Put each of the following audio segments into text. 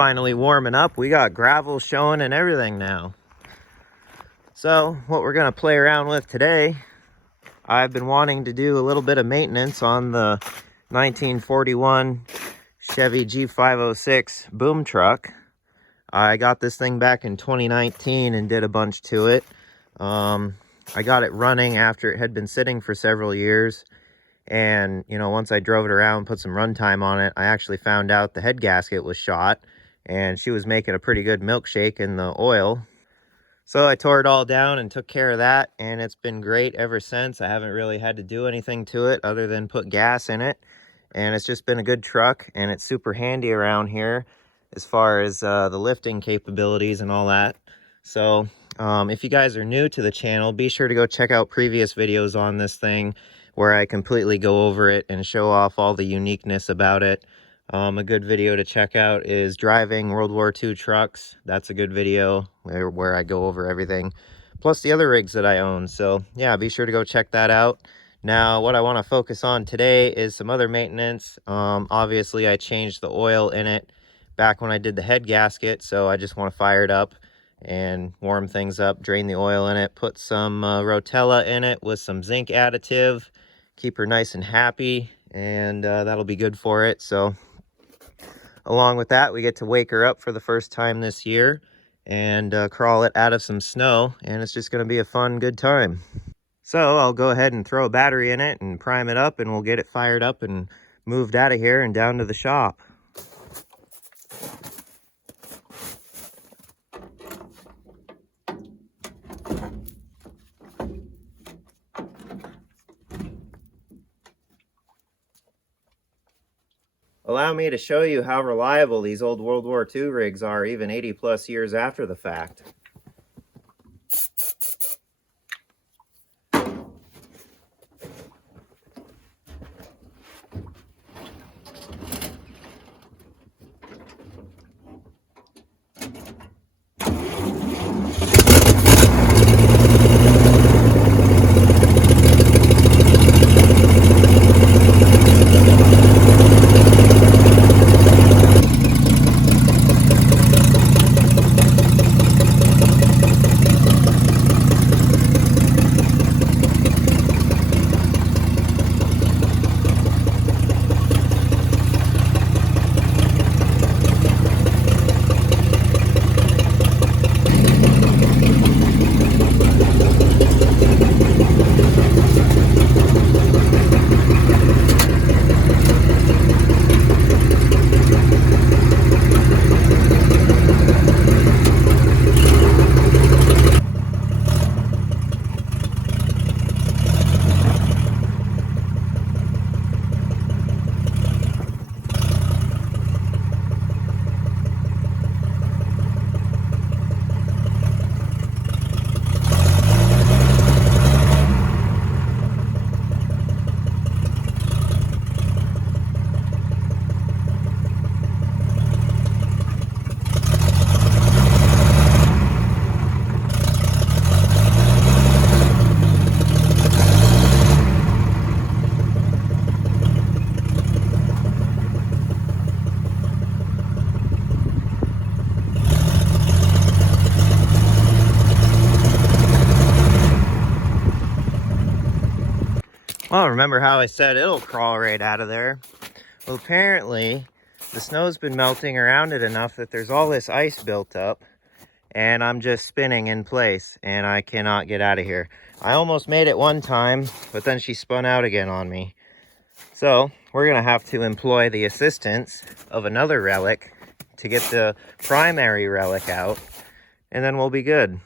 finally warming up. We got gravel showing and everything now. So what we're gonna play around with today, I've been wanting to do a little bit of maintenance on the 1941 Chevy G506 boom truck. I got this thing back in 2019 and did a bunch to it. I got it running after it had been sitting for several years. And, you know, once I drove it around, put some runtime on it, I actually found out the head gasket was shot. And she was making a pretty good milkshake in the oil. So I tore it all down and took care of that. And it's been great ever since. I haven't really had to do anything to it other than put gas in it. And it's just been a good truck. And it's super handy around here as far as the lifting capabilities and all that. So if you guys are new to the channel, be sure to go check out previous videos on this thing where I completely go over it and show off all the uniqueness about it. A good video to check out is driving World War II trucks. That's a good video where I go over everything, plus the other rigs that I own. So yeah, be sure to go check that out. Now, what I want to focus on today is some other maintenance. Obviously, I changed the oil in it back when I did the head gasket, so I just want to fire it up and warm things up, drain the oil in it, put some Rotella in it with some zinc additive, keep her nice and happy, and that'll be good for it. So along with that, we get to wake her up for the first time this year and crawl it out of some snow, and it's just going to be a fun, good time. So I'll go ahead and throw a battery in it and prime it up, and we'll get it fired up and moved out of here and down to the shop. Allow me to show you how reliable these old World War II rigs are, even 80 plus years after the fact. Well, remember how I said it'll crawl right out of there? Well, apparently the snow's been melting around it enough that there's all this ice built up, and I'm just spinning in place and I cannot get out of here. I almost made it one time, but then she spun out again on me. So we're gonna have to employ the assistance of another relic to get the primary relic out, and then we'll be good.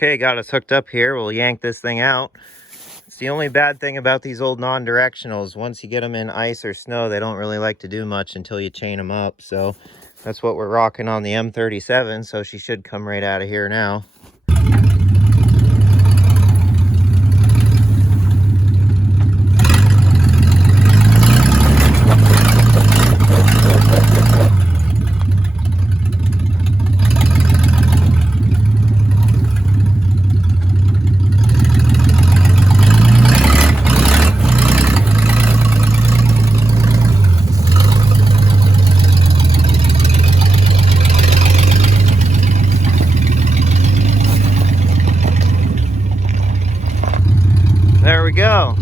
Okay, got us hooked up here. We'll yank this thing out. It's the only bad thing about these old non-directionals. Once you get them in ice or snow, they don't really like to do much until you chain them up. So that's what we're rocking on the M37. So she should come right out of here now. There we go.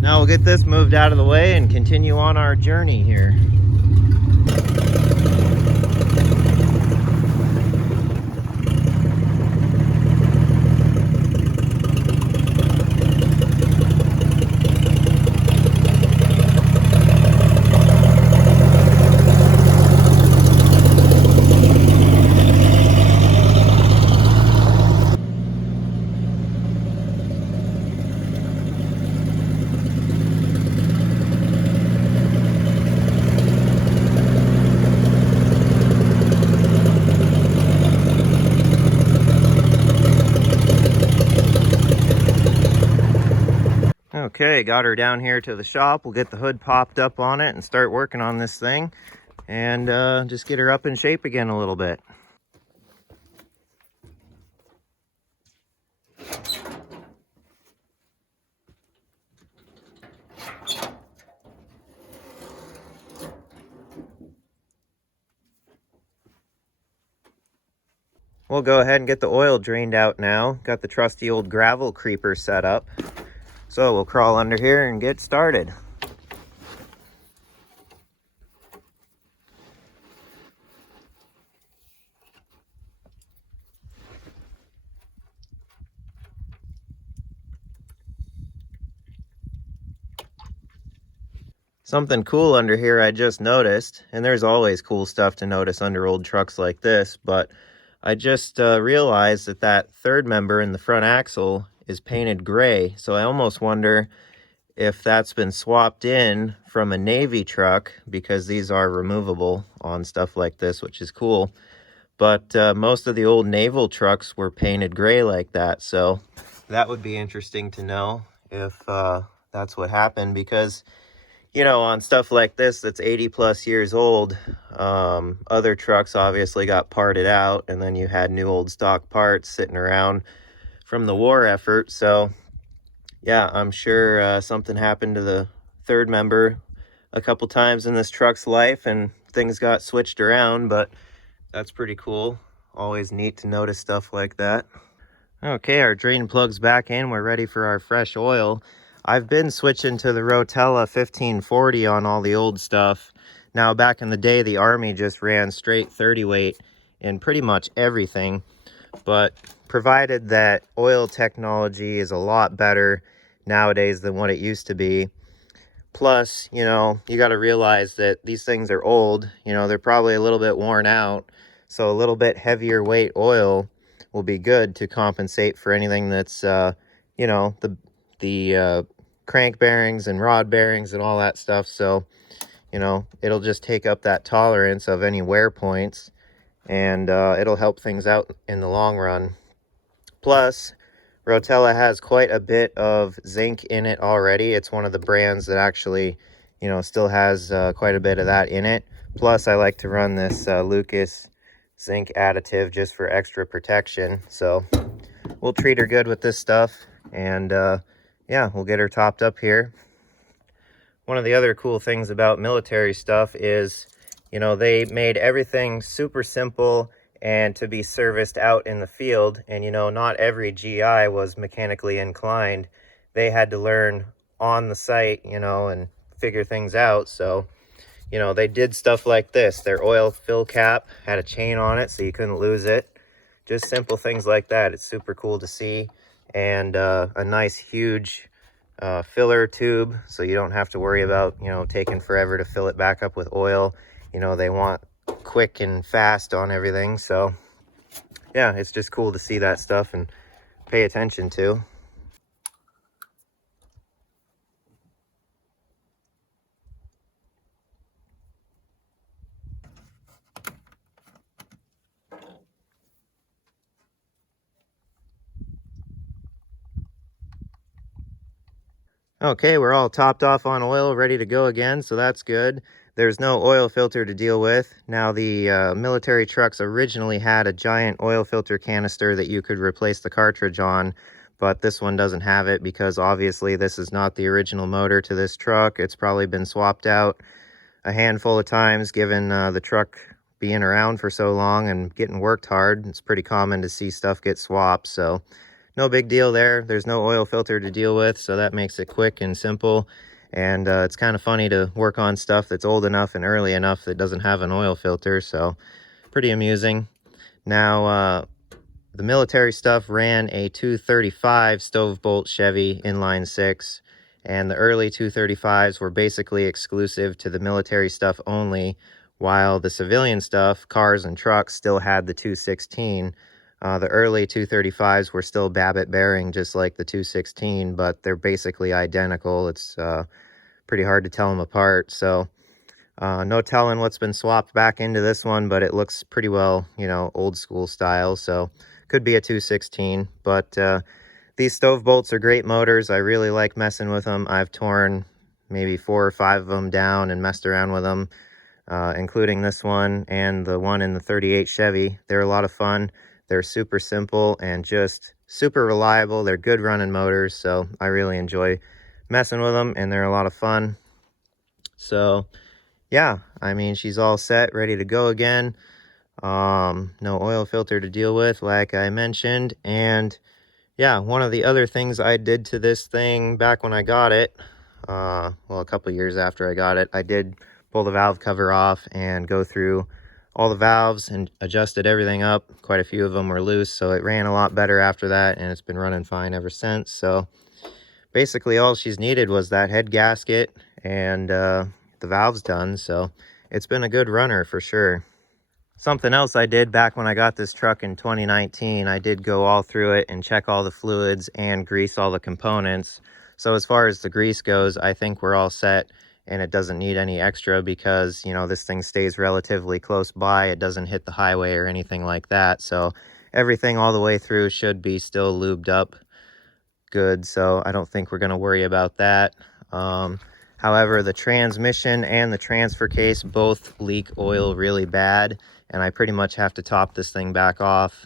Now we'll get this moved out of the way and continue on our journey here. Okay, got her down here to the shop. We'll get the hood popped up on it and start working on this thing and just get her up in shape again a little bit. We'll go ahead and get the oil drained out now. Got the trusty old gravel creeper set up. So we'll crawl under here and get started. Something cool under here I just noticed, and there's always cool stuff to notice under old trucks like this, but I just realized that that third member in the front axle is painted gray. So I almost wonder if that's been swapped in from a Navy truck, because these are removable on stuff like this, which is cool. But most of the old naval trucks were painted gray like that. So that would be interesting to know if that's what happened, because you know, on stuff like this that's 80 plus years old, other trucks obviously got parted out, and then you had new old stock parts sitting around from the war effort. So yeah, I'm sure something happened to the third member a couple times in this truck's life and things got switched around, but that's pretty cool. Always neat to notice stuff like that. Okay, our drain plug's back in. We're ready for our fresh oil. I've been switching to the Rotella 1540 on all the old stuff. Now, back in the day, the Army just ran straight 30 weight in pretty much everything. But provided that oil technology is a lot better nowadays than what it used to be. Plus, you know, you got to realize that these things are old. You know, they're probably a little bit worn out. So a little bit heavier weight oil will be good to compensate for anything that's, you know, the crank bearings and rod bearings and all that stuff. So, you know, it'll just take up that tolerance of any wear points, and it'll help things out in the long run. Plus, Rotella has quite a bit of zinc in it already. It's one of the brands that actually, you know, still has quite a bit of that in it. Plus, I like to run this Lucas zinc additive just for extra protection. So we'll treat her good with this stuff, and yeah, we'll get her topped up here. One of the other cool things about military stuff is, you know, they made everything super simple and to be serviced out in the field. And, you know, not every GI was mechanically inclined. They had to learn on the site, you know, and figure things out. So, you know, they did stuff like this. Their oil fill cap had a chain on it so you couldn't lose it. Just simple things like that. It's super cool to see. And a nice huge filler tube, so you don't have to worry about, you know, taking forever to fill it back up with oil. You know, they want quick and fast on everything. So yeah, it's just cool to see that stuff and pay attention to. Okay, we're all topped off on oil, ready to go again, so that's good. There's no oil filter to deal with. Now, the military trucks originally had a giant oil filter canister that you could replace the cartridge on, but this one doesn't have it because obviously this is not the original motor to this truck. It's probably been swapped out a handful of times given the truck being around for so long and getting worked hard. It's pretty common to see stuff get swapped, so no big deal there. There's no oil filter to deal with, so that makes it quick and simple. And it's kind of funny to work on stuff that's old enough and early enough that doesn't have an oil filter, so pretty amusing. Now, the military stuff ran a 235 stove bolt Chevy inline 6, and the early 235s were basically exclusive to the military stuff only, while the civilian stuff, cars and trucks, still had the 216. The early 235s were still Babbitt bearing, just like the 216, but they're basically identical. It's pretty hard to tell them apart. So no telling what's been swapped back into this one, but it looks pretty well, you know, old school style. So could be a 216, but these stove bolts are great motors. I really like messing with them. I've torn maybe 4 or 5 of them down and messed around with them, including this one and the one in the 38 Chevy. They're a lot of fun. They're super simple and just super reliable. They're good running motors, so I really enjoy messing with them, and they're a lot of fun. So yeah, I mean, she's all set, ready to go again. No oil filter to deal with, like I mentioned. And yeah, one of the other things I did to this thing back when I got it, well, a couple years after I got it, I did pull the valve cover off and go through all the valves and adjusted everything up. Quite a few of them were loose, so it ran a lot better after that, and it's been running fine ever since. So basically all she's needed was that head gasket and the valves done, so it's been a good runner for sure. Something else I did back when I got this truck in 2019, I did go all through it and check all the fluids and grease all the components. So as far as the grease goes, I think we're all set, and it doesn't need any extra because, you know, this thing stays relatively close by. It doesn't hit the highway or anything like that. So everything all the way through should be still lubed up good. So I don't think we're going to worry about that. However, the transmission and the transfer case both leak oil really bad, and I pretty much have to top this thing back off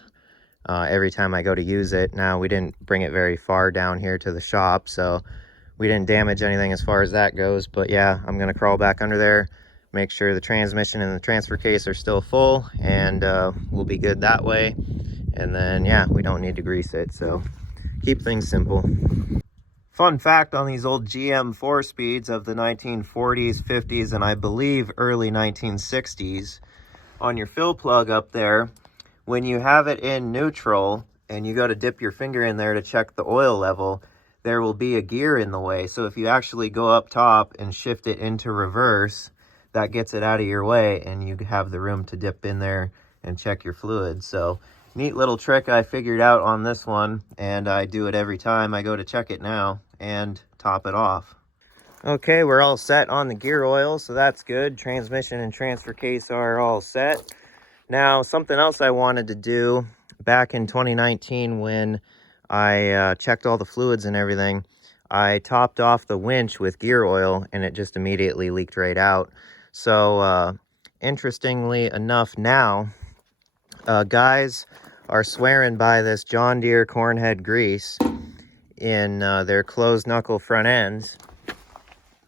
every time I go to use it. Now, we didn't bring it very far down here to the shop, so we didn't damage anything as far as that goes. But yeah, I'm going to crawl back under there, make sure the transmission and the transfer case are still full, and we'll be good that way. And then, yeah, we don't need to grease it, so keep things simple. Fun fact on these old GM 4-speeds of the 1940s, 50s, and I believe early 1960s, on your fill plug up there, when you have it in neutral and you go to dip your finger in there to check the oil level, there will be a gear in the way. So if you actually go up top and shift it into reverse, that gets it out of your way, and you have the room to dip in there and check your fluid. So neat little trick I figured out on this one, and I do it every time I go to check it now and top it off. Okay, we're all set on the gear oil, so that's good. Transmission and transfer case are all set. Now, something else I wanted to do back in 2019 when I checked all the fluids and everything, I topped off the winch with gear oil, and it just immediately leaked right out. So interestingly enough, now Guys are swearing by this John Deere cornhead grease in their closed knuckle front ends,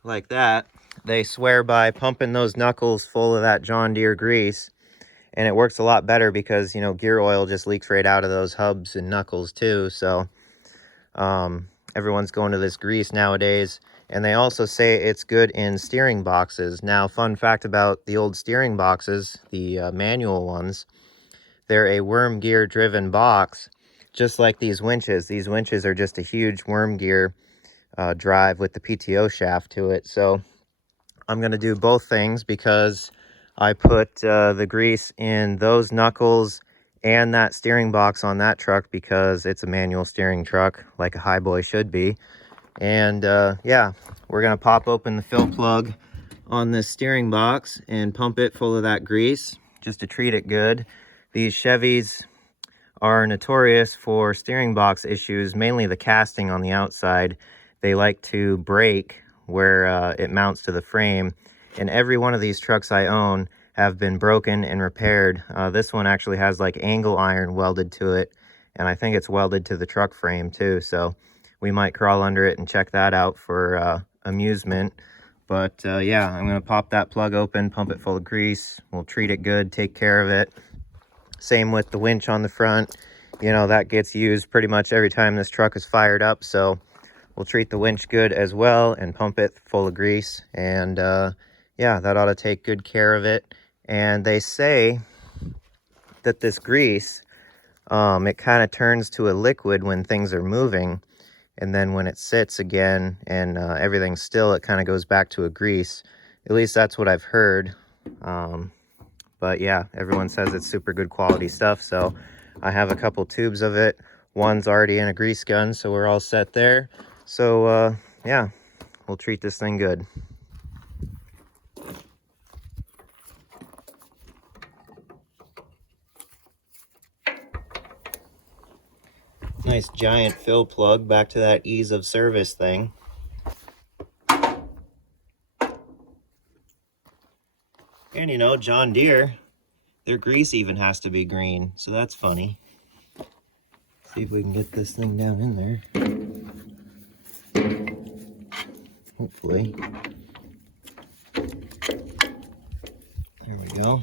like that. They swear by pumping those knuckles full of that John Deere grease, and it works a lot better because, you know, gear oil just leaks right out of those hubs and knuckles too. So everyone's going to this grease nowadays. And they also say it's good in steering boxes. Now, fun fact about the old steering boxes, the manual ones, they're a worm gear driven box, just like these winches. These winches are just a huge worm gear drive with the PTO shaft to it. So I'm going to do both things because I put the grease in those knuckles and that steering box on that truck because it's a manual steering truck, like a highboy should be. And yeah, we're going to pop open the fill plug on this steering box and pump it full of that grease just to treat it good. These Chevys are notorious for steering box issues, mainly the casting on the outside. They like to break where it mounts to the frame, and every one of these trucks I own have been broken and repaired. This one actually has like angle iron welded to it, and I think it's welded to the truck frame too, so we might crawl under it and check that out for amusement. But yeah, I'm going to pop that plug open, pump it full of grease. We'll treat it good, take care of it. Same with the winch on the front. You know, that gets used pretty much every time this truck is fired up. So we'll treat the winch good as well and pump it full of grease. And yeah, that ought to take good care of it. And they say that this grease, it kind of turns to a liquid when things are moving. And then when it sits again and everything's still, it kind of goes back to a grease. At least that's what I've heard. But yeah, everyone says it's super good quality stuff. So I have a couple tubes of it. One's already in a grease gun, so we're all set there. So yeah, we'll treat this thing good. Nice giant fill plug, back to that ease of service thing. And you know, John Deere, their grease even has to be green, so that's funny. See if we can get this thing down in there. Hopefully. There we go.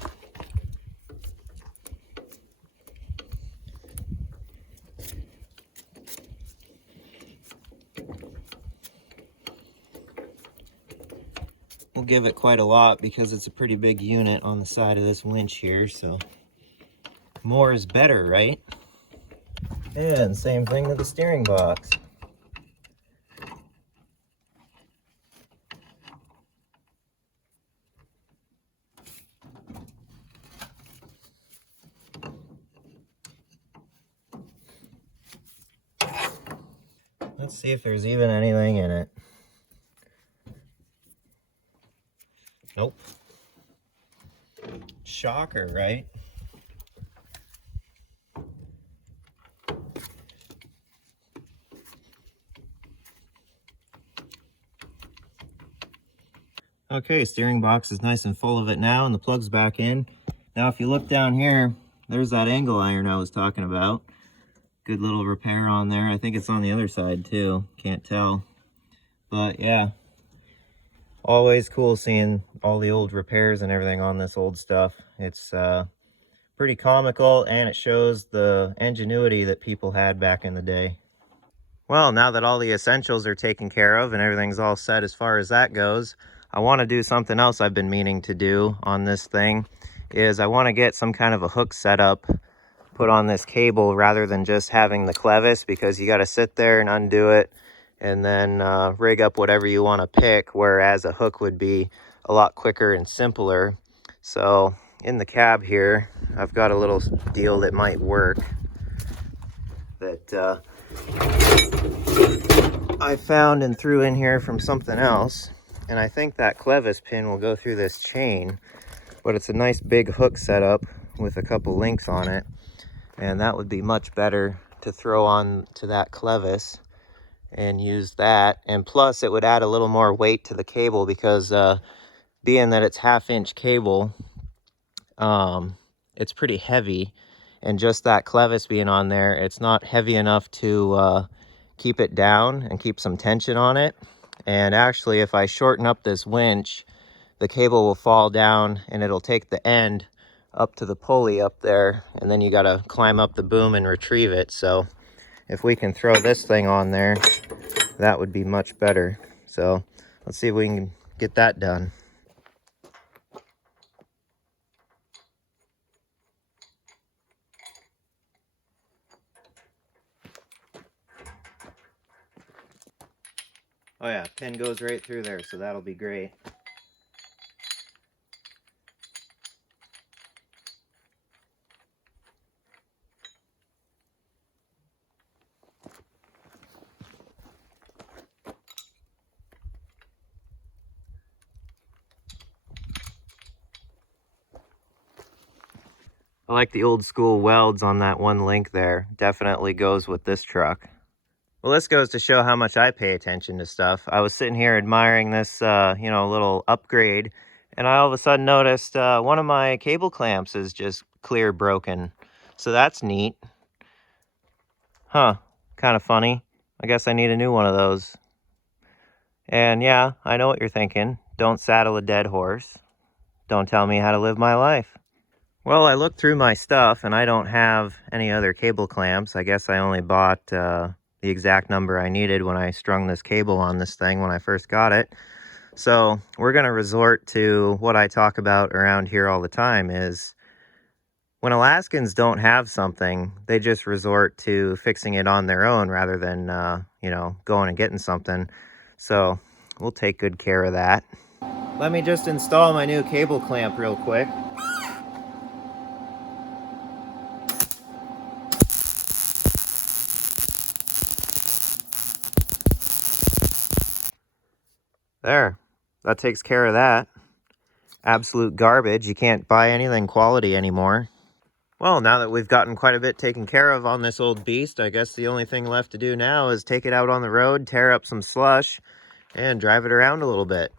We'll give it quite a lot because it's a pretty big unit on the side of this winch here, so more is better, right? And same thing with the steering box. Let's see if there's even anything in it. Nope. Shocker, right? Okay, steering box is nice and full of it now, and the plug's back in. Now, if you look down here, there's that angle iron I was talking about. Good little repair on there. I think it's on the other side too. Can't tell. But yeah, always cool seeing all the old repairs and everything on this old stuff. It's pretty comical, and it shows the ingenuity that people had back in the day. Well, now that all the essentials are taken care of and everything's all set as far as that goes, I want to do something else I've been meaning to do on this thing. Is I want to get some kind of a hook set up put on this cable rather than just having the clevis, because you got to sit there and undo it and then rig up whatever you want to pick, whereas a hook would be a lot quicker and simpler. So in the cab here, I've got a little deal that might work that I found and threw in here from something else. And I think that clevis pin will go through this chain, but it's a nice big hook setup with a couple links on it. And that would be much better to throw on to that clevis and use that. And plus it would add a little more weight to the cable because being that it's 1/2 inch cable, it's pretty heavy. and just that clevis being on there, it's not heavy enough to keep it down and keep some tension on it. And actually, if I shorten up this winch, the cable will fall down and it'll take the end up to the pulley up there, and then you got to climb up the boom and retrieve it. So if we can throw this thing on there, that would be much better. So let's see if we can get that done. Oh yeah, pin goes right through there, so that'll be great. I like the old school welds on that one link there. Definitely goes with this truck. Well, this goes to show how much I pay attention to stuff. I was sitting here admiring this, little upgrade, and I all of a sudden noticed one of my cable clamps is just clear broken. So that's neat. Huh, kind of funny. I guess I need a new one of those. And yeah, I know what you're thinking. Don't saddle a dead horse. Don't tell me how to live my life. Well, I looked through my stuff and I don't have any other cable clamps. I guess I only bought the exact number I needed when I strung this cable on this thing when I first got it. So we're going to resort to what I talk about around here all the time is when Alaskans don't have something, they just resort to fixing it on their own rather than, going and getting something. So we'll take good care of that. Let me just install my new cable clamp real quick. There, that takes care of that. Absolute garbage. You can't buy anything quality anymore. Well, now that we've gotten quite a bit taken care of on this old beast, I guess the only thing left to do now is take it out on the road, tear up some slush, and drive it around a little bit.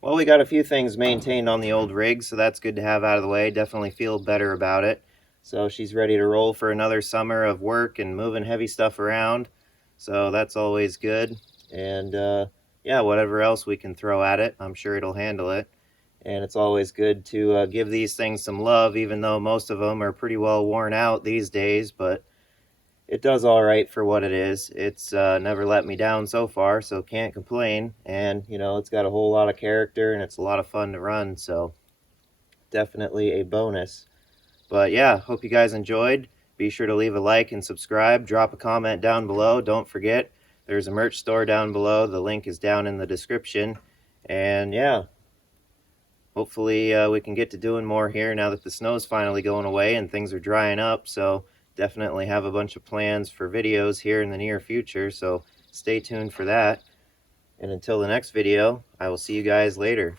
Well, we got a few things maintained on the old rig, so that's good to have out of the way. Definitely feel better about it. So she's ready to roll for another summer of work and moving heavy stuff around. So that's always good. And yeah, whatever else we can throw at it, I'm sure it'll handle it. And it's always good to give these things some love, even though most of them are pretty well worn out these days. But it does all right for what it is. It's never let me down so far, so can't complain. And, it's got a whole lot of character and it's a lot of fun to run, so definitely a bonus. But yeah, hope you guys enjoyed. Be sure to leave a like and subscribe. Drop a comment down below. Don't forget, there's a merch store down below. The link is down in the description. And yeah, hopefully we can get to doing more here now that the snow's finally going away and things are drying up. So definitely have a bunch of plans for videos here in the near future. So stay tuned for that. And until the next video, I will see you guys later.